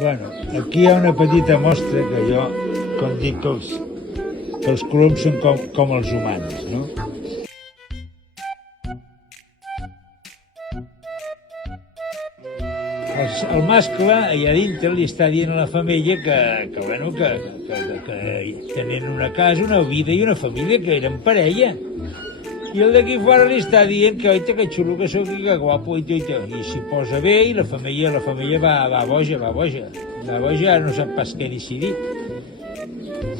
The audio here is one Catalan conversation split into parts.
Bueno, aquí hi ha una petita mostra que jo, com dic, que els coloms són com els humans, no? El mascle, allà dintre, li està dient a la femella que tenen una casa, una vida i una família, que eren parella. I el d'aquí fora li està dient que, oita, que xulo que sóc i que guapo, oita. I s'hi posa bé i la femella va boja, ara no sap pas què decidir.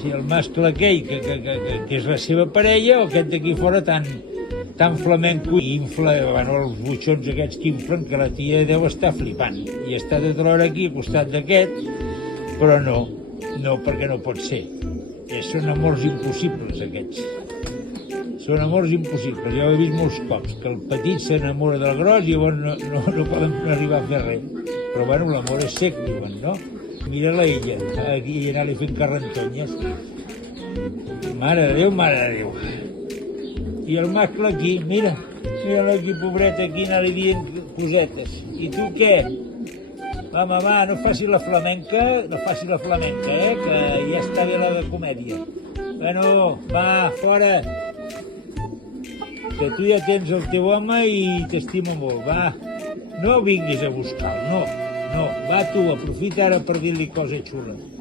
Si el mascle aquell, que és la seva parella, o aquest d'aquí fora tan flamenco i infla, els butxons aquests que inflen, que la tia deu estar flipant. I està tota l'hora aquí al costat d'aquest, però no, perquè no pot ser. Són amors impossibles, aquests. Són amors impossibles. Jo ho he vist molts cops, que el petit s'enamora del gros i llavors no poden arribar a fer res. Però bueno, l'amor és sec, diuen, no? Mira-la ella, aquí anar-li fent carrentonyes. Mare de Déu. I el mascle aquí, mira-la aquí, pobret, aquí, anar-li dient cosetes. I tu què? Va, no faci la flamenca, que ja està bé la de comèdia. Bueno, va, fora. Que tu ja tens el teu home i t'estimo molt, va. No vinguis a buscar-lo, no. Va tu, aprofita ara per dir-li coses xules.